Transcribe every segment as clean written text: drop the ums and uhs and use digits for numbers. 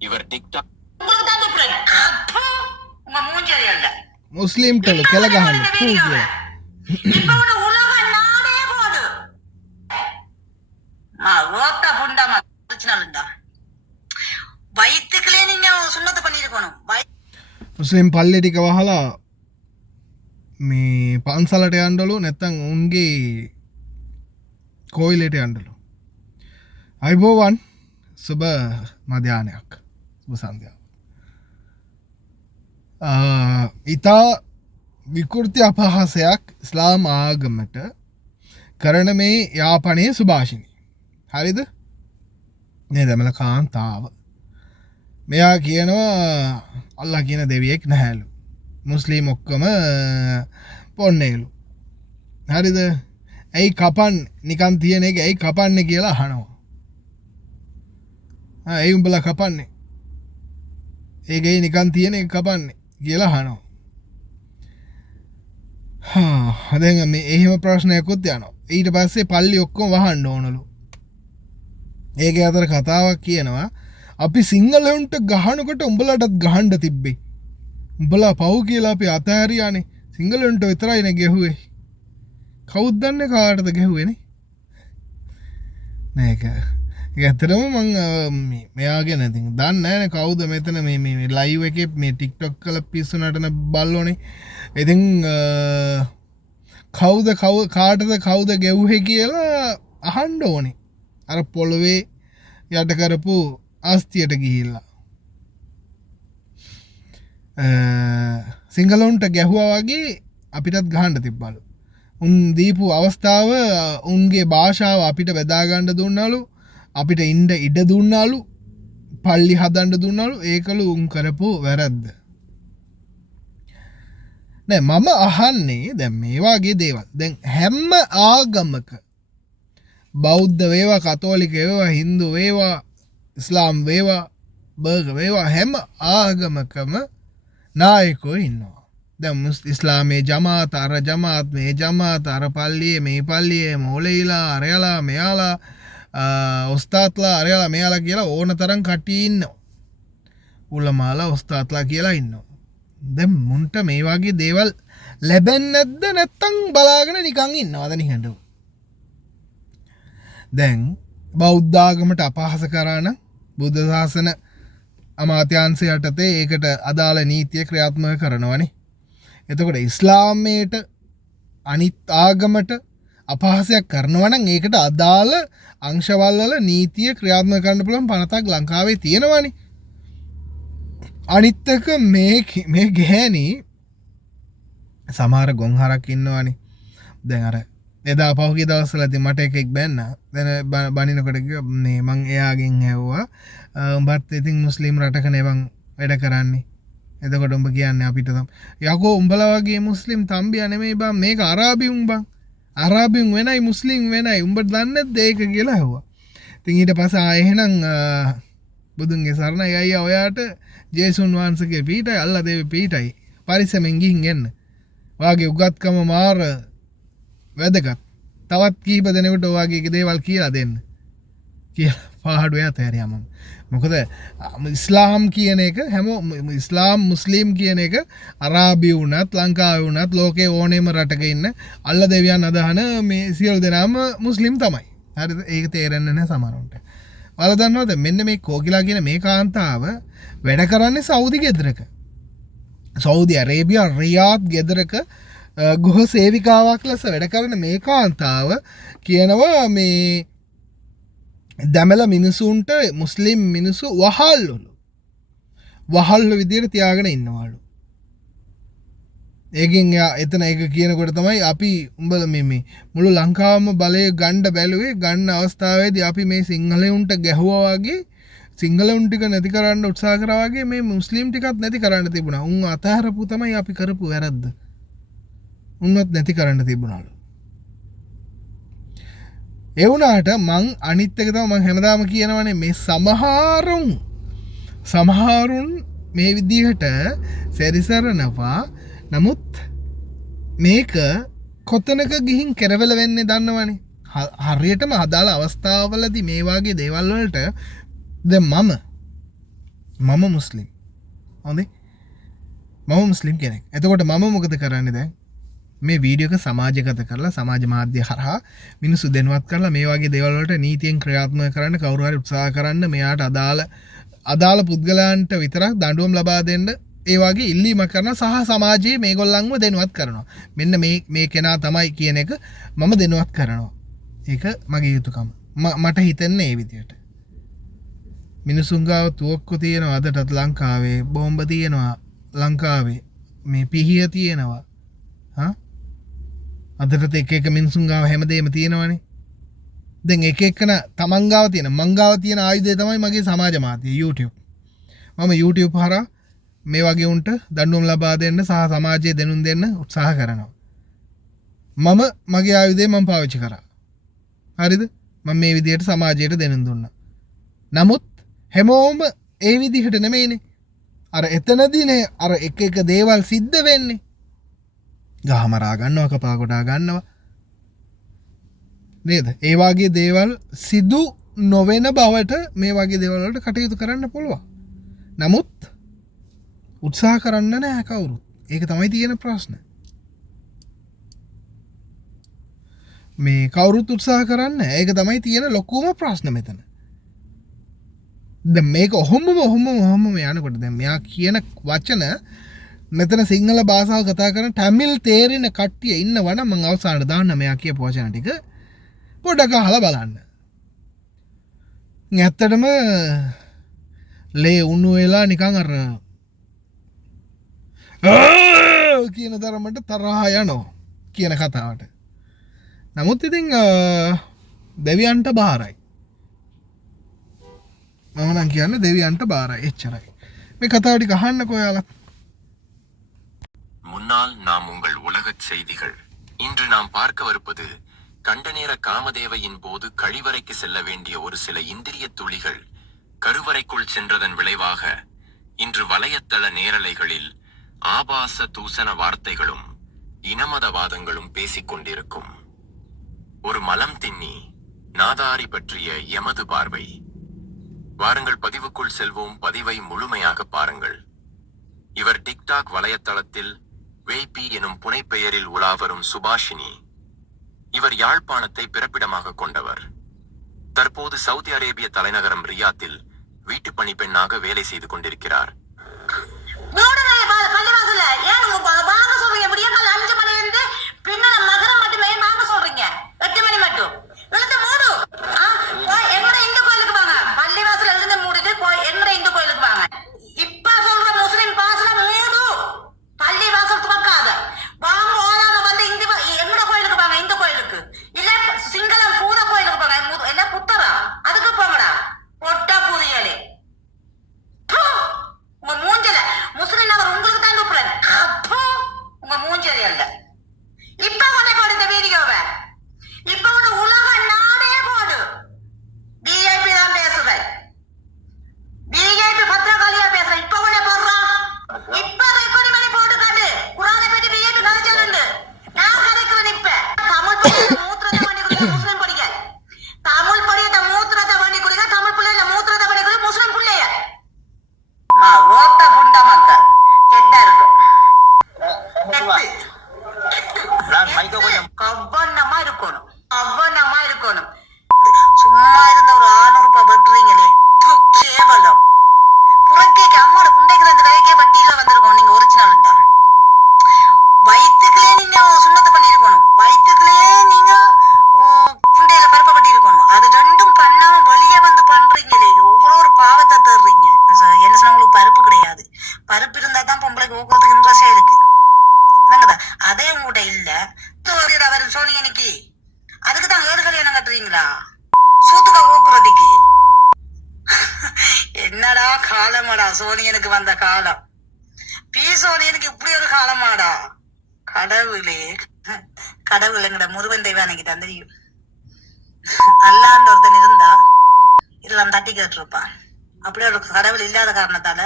இவர் டிக்டாக் முஸ்லீம் டெலு கெலகஹன் பூஜ்ய வயிற்றுக்குள்ளே நீங்க சுண்ணத்தை பண்ணிருக்கணும். මුස්ලිම් පල්ලි ටික වහලා මේ පන්සලට යන්ඩලු නැත්තං උන්ගේ කෝයිලට යන්ඩලු අයිබෝවන් සුබ මධ්‍යානයක් සුබ සන්ධ්‍යාව ඉතා විකෘති අපහසයක් ඉස්ලාම් ආගමට කරන මේ යාපනයේ සුභාෂිනී හරිද මේ දැමල කාන්තාව මෙයා කියනවා අල්ලා කියන දෙවියෙක් නැහැලු මුස්ලිම් ඔක්කම පොන්නේලු හරිද ඇයි කපන් නිකන් තියෙන එක ඇයි කපන්න කියලා අහනවා ඇයි උඹලා කපන්නේ ඒකයි නිකන් තියෙන එක කපන්නේ කියලා අහනවා දැන් මේ එහෙම ප්‍රශ්නයකුත් යනවා ඊට පස්සේ පල්ලි ඔක්කොම වහන්න ඕනලු ඒක අතර කතාවක් කියනවා අපි සිංහලවුන්ට ගහනකොට උඹලටත් ගහන්ඩ තිබ්බේ උඹලා පව් කියලා අපි අතහැරියානේ සිංහලවුන්ට විතරයින ගැහුවේ කවුද්දන්න කාටද ගැහුවෙන නෑක ඇතරම මං මෙයාගෙන ඇති දන්න ෑන කවුද මෙතන මේ ලයිව එක මේ ටික්ටොක් කල පිස්සු නටන බල්ලෝනේ ඉතින් කවුද කාටද කවුද ගැව්හෙ කියලා අහන්ඩ ඕනේ අර පොළොවේ යට කරපු ආස්තියට ගිහිල්ලා සිංහලුන්ට ගැහුවා වගේ අපිටත් ගහන්ඩ තිබ්බලු උන් දීපු අවස්ථාව උන්ගේ භාෂාව අපිට බෙදාගණ්ඩ දුන්නලු අපිට ඉන්ඩ ඉඩ දුන්නාලු පල්ලි හදන්ඩ දුන්නලු ඒකලු උන් කරපු වැරද්ද නෑ මම අහන්නේ දැන් මේවාගේ දේවල් දැන් හැම්ම ආගමක බෞද්ධ වේවා කතෝලික වේවා හින්දු වේවා ඉස්ලාම් වේවා බර්ග වේවා හැම ආගමකම නායකෝ ඉන්නවා දැන් ඉස්ලාමයේ ජමාත අර ජමාත් මේ ජමාත අර පල්ලියේ මේ පල්ලියේ මෝලෙයිලා අරයලා මෙයාලා උස්තාත්ලා අරයලා මෙයාලා කියලා ඕන තරම් කට්ටිය ඉන්නවා උලමාලා උස්තාත්ලා කියලා ඉන්නවා දැන් මුන්ට මේ වගේ දේවල් ලැබෙන්නේ නැද්ද නැත්තම් බලාගෙන නිකන් ඉන්නවද නිකන්ද දැන් බෞද්ධ ආගමට අපහාස කරා නම් බුද්ධ ශාසන අමාත්‍යාංශය යටතේ ඒකට අදාළ නීතිය ක්‍රියාත්මක කරනවනේ. එතකොට ඉස්ලාමයට අනිත් ආගමට අපහාසයක් කරනවා නම් ඒකට අදාළ අංශවල වල නීතිය ක්‍රියාත්මක කරන්න පුළුවන් පනතක් ලංකාවේ තියෙනවනේ. අනිත් එක මේ ගැහණි සමහර ගොන්හරක් ඉන්නවනේ. දැන් අර එදා පහුගිය දවස්වලදී මට එකෙක් බැන්න දැන් බනිනකොට මේ මං එයාගෙන් ඇහුවා උඹත් ඉතින් මුස්ලිම් රටක නෙවන් වැඩ කරන්නේ එතකොට උඹ කියන්නේ අපිට යකෝ උඹලා වගේ මුස්ලිම් තම්බියා නෙමෙයි බං මේක අරාබියුන් බං අරාබියුන් වෙනයි මුස්ලිම් වෙනයි උඹ දන්නේ නැද්ද ඒක කියලා ඇහුවා ඉතින් ඊට පස්සේ එහෙනම් බුදුන්ගේ සරණයි අයියා ඔයාට ජේසුන් වහන්සේගේ පීඨයි අල්ලා දේවේ පීඨයි පරිස්සමෙන් ගිහින් එන්න වාගේ උගත්කම මාර වැදගත් තවත් කීප දෙනෙකුට ඔයාගේ දේවල් කියලා දෙන්න කියලා පාඩුවේ අතහැරියා මම මොකද ඉස්ලාම් කියන එක හැම ඉස්ලාම් මුස්ලිම් කියන එක අරාබි වුණත් ලංකාවේ වුණත් ලෝකේ ඕනෙම රටක ඉන්න අල්ල දෙවියන් අදහන මේ සියලු දෙනාම මුස්ලිම් තමයි හරිද ඒක තේරෙන්නේ නැහැ සමහරවිට ඔයාලා දන්නවද මෙන්න මේ කෝකිලා කියන මේ කාන්තාව වැඩ කරන්නේ සෞදි ගෙදරක සෞදි අරේබියා රියාද් ගෙදරක ගෘහ සේවිකාවක් ලෙස වැඩ කරන මේ කාන්තාව කියනවා මේ දමල මිනිසුන්ට මුස්ලිම් මිනිස්සු වහල්ලු විදියට තියාගෙන ඉන්නවලු ඒකෙන් එතන ඒක කියනකොට තමයි අපි උඹල මේ මුළු ලංකාවම බලය ගණ්ඩ බැලුවේ ගන්න අවස්ථාවේදී අපි මේ සිංහලයුන්ට ගැහුවා වගේ සිංහලුන් ටික නැති කරන්න උත්සාහ කරා වගේ මේ මුස්ලිම් ටිකත් නැති කරන්න තිබුණා උන් අතහැරපු තමයි අපි කරපු වැරද්ද උන්නත් නැති කරන්න තිබුණලු ඒ වුණාට මං අනිත් එක තමයි මං හැමදාම කියනවනේ මේ සමහරුන් මේ විදිහට සැරිසරනවා නමුත් මේක කොතනක ගිහින් කෙරවල වෙන්නේ දන්නවනේ හරියටම අදාළ අවස්ථාවවලදී මේ වගේ දේවල් වලට දැන් මම මම මුස්ලිම්. හොඳේ? මම මුස්ලිම් කෙනෙක්. එතකොට මම මොකද කරන්නේ දැන්? මේ වීඩියෝ එක සමාජගත කරලා සමාජ මාධ්‍ය හරහා මිනිස්සු දැනුවත් කරලා මේ වගේ දේවල් වලට නීතියෙන් ක්‍රියාත්මක කරන්න කවුරු හරි උත්සාහ කරන්න මෙයාට අදාළ පුද්ගලයන්ට විතරක් දඬුවම් ලබා දෙන්න ඒ වගේ ඉල්ලීමක් කරනවා සහ සමාජයේ මේගොල්ලන්ව දැනුවත් කරනවා. මෙන්න මේ කෙනා තමයි කියන එක මම දැනුවත් කරනවා. ඒක මගේ යුතුයකම. මට හිතෙන්නේ ඒ විදියට. මිනිසුන් ගාව තුවක්කු තියෙනවා අදටත් ලංකාවේ, බෝම්බ තියෙනවා ලංකාවේ, මේ පිහිය තියෙනවා. අදටත් එක මිනිසුන් ගාව හැමදේම තියෙනවනේ. දැන් එක එකන තමන් ගාව තියෙන මං ගාව තියෙන ආයුධය තමයි මගේ සමාජ මාධ්‍ය YouTube. මම YouTube හරහා මේ වගේ උන්ට දඬුවම් ලබා දෙන්න සහ සමාජයේ දැනුම් දෙන්න උත්සාහ කරනවා. මම මගේ ආයුධය මම පාවිච්චි කරා. හරිද? මම මේ විදිහට සමාජයට දැනුම් දුන්නා. නමුත් හැමෝම ඒ විදිහට නෙමෙයිනේ. අර එතනදීනේ අර එක දේවල් සිද්ධ වෙන්නේ. ගහමරා ගන්නවා, කපා කොටා ගන්නවා. නේද? ඒ වගේ දේවල් සිදු නොවන බවට මේ වගේ දේවල් වලට කටයුතු කරන්න පුළුවන්. නමුත් උත්සාහ කරන්න නැහැ කවුරුත්. ඒක තමයි තියෙන ප්‍රශ්නේ. මේ කවුරුත් උත්සාහ කරන්න. ඒක තමයි තියෙන ලොකුම ප්‍රශ්න මෙතන. දැන් මේක ඔහොමම යනකොට දැන් මෙයා කියන වචන මෙතන සිංහල භාෂාව කතා කරන ටැමිල් තේරෙන කට්ටිය ඉන්නවනම් මම අවසානට දාන්න මෙයා කියපු වචන ටික පොඩ්ඩක් අහලා බලන්න. ඇත්තටම ලේ උණු වෙලා නිකන් අර කියන තරමට තරහා යනවා කියන කතාවට. නමුත් ඉතින් දෙවියන්ට බාරයි. මම නම් කියන්නේ දෙවියන්ට බාරයි එච්චරයි. මේ කතාව ටික අහන්නකෝ ඔයාලා. முன்னால் நாம் உங்கள் உலகச் செய்திகள். இன்று நாம் பார்க்கவிருப்பது கண்டநேர காமதேவையின் போது கழிவறைக்கு செல்ல வேண்டிய ஒரு சில இந்திரிய துளிகள் கருவறைக்குள் சென்றதன் விளைவாக இன்று வலையத்தள நேரலைகளில் ஆபாச தூசண வார்த்தைகளும் இனமதவாதங்களும் பேசிக்கொண்டிருக்கும் ஒரு மலம் தின்னி நாதாரி பற்றிய எமது பார்வை. வாருங்கள் பதிவுக்குள் செல்வோம். பதிவை முழுமையாக பாருங்கள். இவர் டிக்டாக் வலையத்தளத்தில் வேய்பி எனும் புனைப்பெயரில் உலாவரும் சுபாஷினி. இவர் யாழ்ப்பாணத்தை பிறப்பிடமாக கொண்டவர். தற்போது சவுதி அரேபிய தலைநகரம் ரியாத்தில் வீட்டு பணி பெண்ணாக வேலை செய்து கொண்டிருக்கிறார். என்னடா காலமாடா சோனியனுக்கு வந்த காலம். சோனியனுக்கு இப்படி ஒரு காலமாடா. கடவுளே கடவுளுங்கட முருகன் தெய்வம் எனக்கு தான் தெரியும். அல்லாண்டு ஒருத்தன் இருந்தா இதெல்லாம் தட்டி கேட்டுருப்பான். அப்படி ஒரு கடவுள் இல்லாத காரணத்தால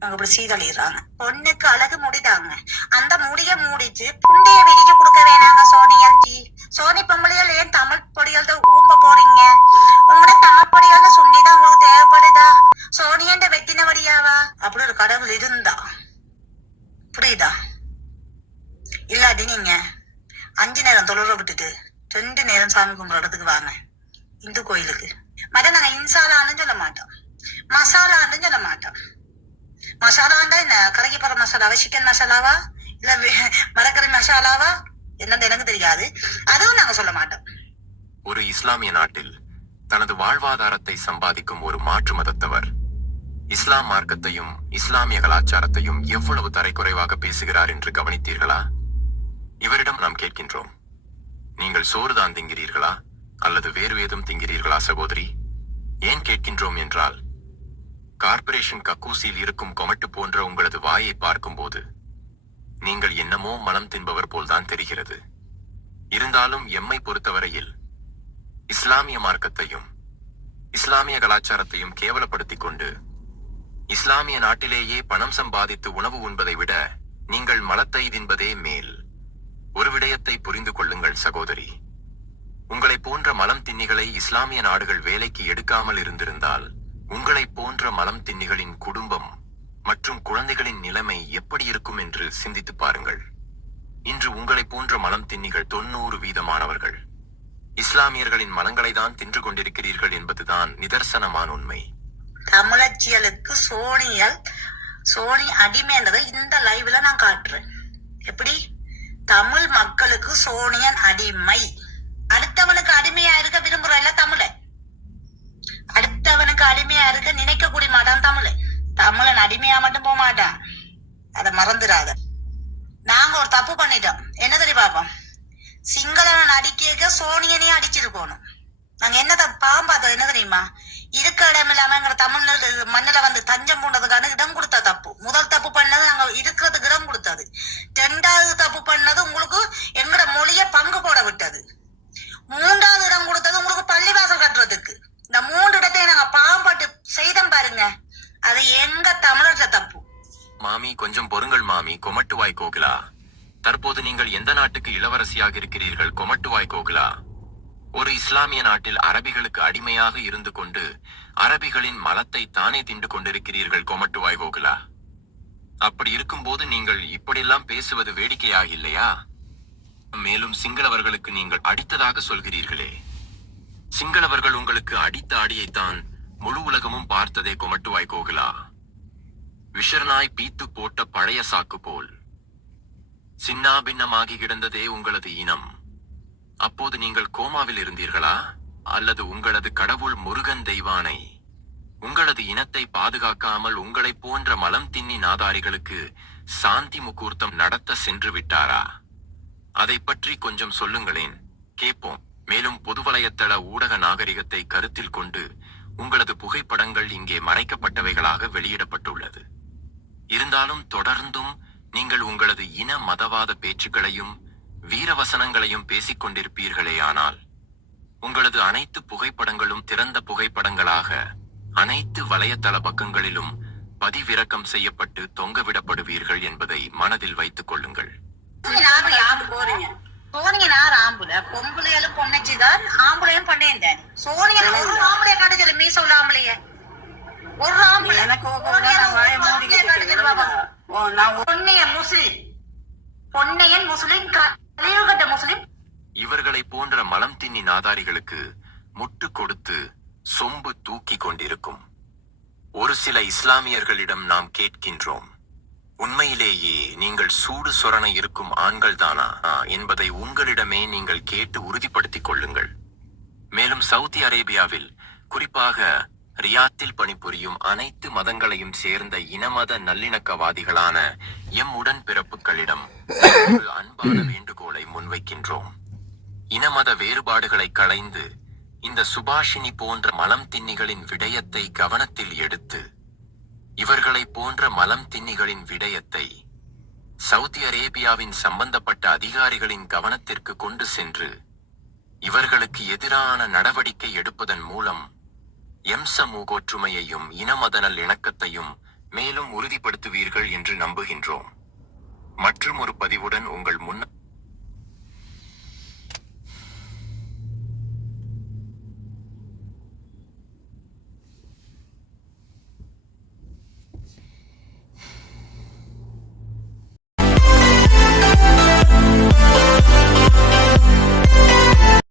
அவங்க இப்படி சீரழிறாங்க. பொண்ணுக்கு அழகு முடிதாங்க. அந்த முடிய மூடிச்சு புண்டைய விரிக்க கொடுக்க வேணாங்க சோனியாச்சி. சோனி பொம்பளையால் ஏன் தமிழ் பொடியால் தான் ஊம்ப போறீங்க? உங்களோட தமிழ் பொடியால் சுண்ணிதான் உங்களுக்கு தேவைப்படுதா? சோனியன்ற வெட்டின சாமி கும்பிட்ற இடத்துக்கு வாங்க, இந்து கோயிலுக்கு. மற்ற நாங்க இன்சாலான்னு சொல்ல மாட்டோம், மசாலான்னு சொல்ல மாட்டோம். மசாலாண்டா என்ன, கரைக்கு போற மசாலாவா, சிக்கன் மசாலாவா, இல்ல மரக்கறி மசாலாவா, என்னன்னு எனக்கு தெரியாது. அதுவும் நாங்க சொல்ல மாட்டோம். ஒரு இஸ்லாமிய நாட்டில் தனது வாழ்வாதாரத்தை சம்பாதிக்கும் ஒரு மாற்று மதத்தவர் இஸ்லாம் மார்க்கத்தையும் இஸ்லாமிய கலாச்சாரத்தையும் எவ்வளவு தரைக்குறைவாக பேசுகிறார் என்று கவனித்தீர்களா? இவரிடம் நாம் கேட்கின்றோம், நீங்கள் சோறுதான் திங்கிறீர்களா அல்லது வேறு ஏதும் திங்கிறீர்களா சகோதரி? ஏன் கேட்கின்றோம் என்றால், கார்ப்பரேஷன் கக்கூசியில் இருக்கும் கொமட்டு போன்ற உங்களது வாயை பார்க்கும்போது நீங்கள் என்னமோ மனம் தின்பவர் போல்தான் தெரிகிறது. இருந்தாலும் எம்மை பொறுத்தவரையில் இஸ்லாமிய மார்க்கத்தையும் இஸ்லாமிய கலாச்சாரத்தையும் கேவலப்படுத்திக் கொண்டு இஸ்லாமிய நாட்டிலேயே பணம் சம்பாதித்து உணவு உண்பதை விட நீங்கள் மலத்தை தின்பதே மேல். ஒரு விடயத்தை புரிந்து கொள்ளுங்கள் சகோதரி, உங்களை போன்ற மலம் தின்னிகளை இஸ்லாமிய நாடுகள் வேலைக்கு எடுக்காமல் இருந்திருந்தால் உங்களை போன்ற மலம் தின்னிகளின் குடும்பம் மற்றும் குழந்தைகளின் நிலைமை எப்படி இருக்கும் என்று சிந்தித்து பாருங்கள். இன்று உங்களை போன்ற மலம் தின்னிகள் 90% இஸ்லாமியர்களின் மலங்களை தான் தின்று கொண்டிருக்கிறீர்கள் என்பதுதான் நிதர்சனமான உண்மை. தமிழச்சியலுக்கு சோனி அடிமைன்றதை இந்த லைவ்ல நான் காட்டுறேன். எப்படி தமிழ் மக்களுக்கு சோனியன் அடிமை. அடுத்தவனுக்கு அடிமையா இருக்க விரும்புறல தமிழ, அடுத்தவனுக்கு அடிமையா இருக்க நினைக்க கூடிய மாட்டான் தமிழன் அடிமையா மட்டும் போக மாட்டான், அதை மறந்துடாத. நாங்க ஒரு தப்பு பண்ணிட்டோம், என்ன தெரியும் பாப்போம், சிங்களவன் அடிக்க சோனியனே அடிச்சிருக்கணும். நாங்க என்ன பாவம் பார்த்தோம் என்ன தெரியுமா, இருக்க இடம் இல்லாம எங்க தமிழ் மண்ணில வந்து தஞ்சம் பூண்டதுக்கான இடம் கொடுத்த தப்பு. முதல் தப்பு பண்ணது நாங்க இருக்கிறதுக்கு இடம் கொடுத்தது. 2வது தப்பு பண்ணது உங்களுக்கு எங்கட மொழிய பங்கு போட விட்டது. 3வது இடம் கொடுத்தது உங்களுக்கு பள்ளிவாசல் கட்டுறதுக்கு. இந்த 3 இடத்தையும் நாங்க பாவப்பட்டு செய்தோம் பாருங்க, அது எங்க தமிழர்ல தப்பு. மாமி கொஞ்சம் பொறுங்கள் மாமி. கொமட்டுவாய் கோகிலா, தற்போது நீங்கள் எந்த நாட்டுக்கு இளவரசியாக இருக்கிறீர்கள்? கொமட்டுவாய் கோகிலா, ஒரு இஸ்லாமிய நாட்டில் அரபிகளுக்கு அடிமையாக இருந்து கொண்டு அரபிகளின் மலத்தை தானே தின்று கொண்டிருக்கிறீர்கள் கொமட்டுவாய் கோகிலா. அப்படி இருக்கும்போது நீங்கள் இப்படியெல்லாம் பேசுவது வேடிக்கையாக இல்லையா? மேலும் சிங்களவர்களுக்கு நீங்கள் அடித்ததாக சொல்கிறீர்களே, சிங்களவர்கள் உங்களுக்கு அடித்த அடியைத்தான் முழு உலகமும் பார்த்ததே கொமட்டுவாய் கோகிலா. விஷர்நாய் பீத்து போட்ட பழைய சாக்கு போல் சின்னாபின்னமாகி கிடந்ததே உங்களது இனம். அப்போது நீங்கள் கோமாவில் இருந்தீர்களா? அல்லது உங்களது கடவுள் முருகன் தெய்வானை உங்களது இனத்தை பாதுகாக்காமல் உங்களை போன்ற மலம் தின்னி நாதாரிகளுக்கு சாந்தி முகூர்த்தம் நடத்த சென்று விட்டாரா? அதை பற்றி கொஞ்சம் சொல்லுங்களேன், கேட்போம். மேலும் பொதுவலயத்தள ஊடக நாகரிகத்தை கருத்தில் கொண்டு உங்களது புகைப்படங்கள் இங்கே மறைக்கப்பட்டவைகளாக வெளியிடப்பட்டுள்ளது. இருந்தாலும் தொடர்ந்தும் நீங்கள் உங்களது இன மதவாத பேச்சுக்களையும் வீரவசனங்களையும் பேசிக் கொண்டிருப்பீர்களே. ஆனால் உங்களது அனைத்து புகைப்படங்களும் திறந்த புகைப்படங்களாக அனைத்து வலையதள பக்கங்களிலும் பதிவிறக்கம் செய்யப்பட்டு தொங்கவிடப்படுவீர்கள் என்பதை மனதில் வைத்துக் கொள்ளுங்கள். இவர்களை போன்ற மலம் தின்னி நாதாரிகளுக்கு முட்டு கொடுத்து சொம்பு தூக்கி கொண்டிருக்கும் ஒரு சில இஸ்லாமியர்களிடம் நாம் கேட்கின்றோம், உண்மையிலேயே நீங்கள் சூடு சொரண இருக்கும் ஆண்கள் தானா என்பதை உங்களிடமே நீங்கள் கேட்டு உறுதிப்படுத்திக் கொள்ளுங்கள். மேலும் சவுதி அரேபியாவில், குறிப்பாக ரியாத்தில் பணிபுரியும் அனைத்து மதங்களையும் சேர்ந்த இனமத நல்லிணக்கவாதிகளான எம் உடன்பிறப்புகளிடம் ஒரு அன்பான வேண்டுகோளை முன்வைக்கின்றோம். இனமத வேறுபாடுகளை களைந்து இந்த சுபாஷினி போன்ற மலம் தின்னிகளின் விடயத்தை கவனத்தில் எடுத்து இவர்களை போன்ற மலம் தின்னிகளின் விடயத்தை சவுதி அரேபியாவின் சம்பந்தப்பட்ட அதிகாரிகளின் கவனத்திற்கு கொண்டு சென்று இவர்களுக்கு எதிரான நடவடிக்கை எடுப்பதன் மூலம் எம் சமூக ஒற்றுமையையும் இனமதநல் இணக்கத்தையும் மேலும் உறுதிப்படுத்துவீர்கள் என்று நம்புகின்றோம். மற்றும் ஒரு பதிவுடன் உங்கள் முன்